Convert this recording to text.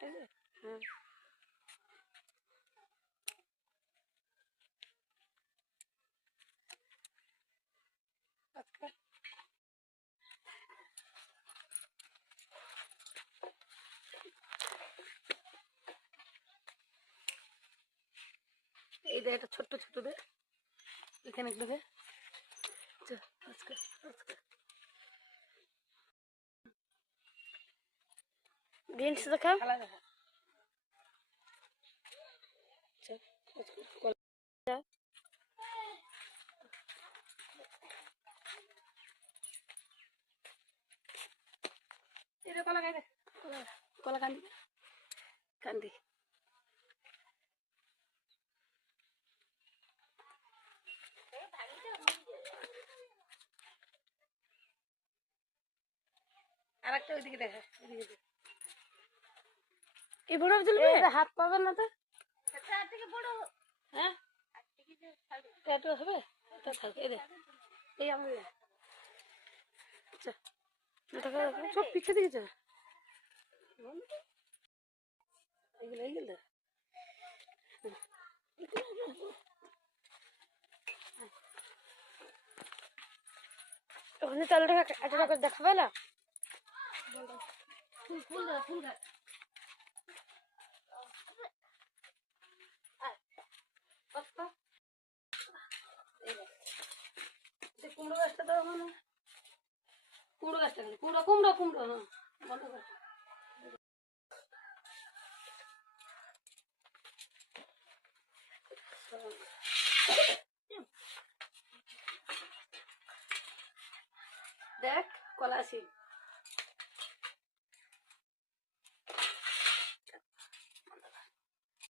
এই যে হ্যাঁ আচ্ছা এই যে একটা ছোট্ট ছোট দে এখানে একটা দে আচ্ছা আজকে আজকে বিনস দেখা খালা দেখা আচ্ছা আজকে কলা এটা কলা গাই দে কলা কলা কান্দি কান্দি আরেকটা ওইদিকে দেখা ওইদিকে দেখ এই বড় দিলবে হাত পাবেন না তো আচ্ছা আর থেকে বড় হ্যাঁ আর থেকে যে ট্যাটু হবে এটা থাক এই দেখ এই আমি আচ্ছা দেখা সব পিছে দিকে যা এগুলো এইগুলো ওখানে তাহলে একটা করে দেখাবে না ফুল ফুল ফুল গাছ কুমড়ো গাছটা তো মানে কুমড়ো গাছটা কুমড়ো কুমড়ো কুমড়ো হ্যাঁ বন্ধ কর দেখ কলা আছে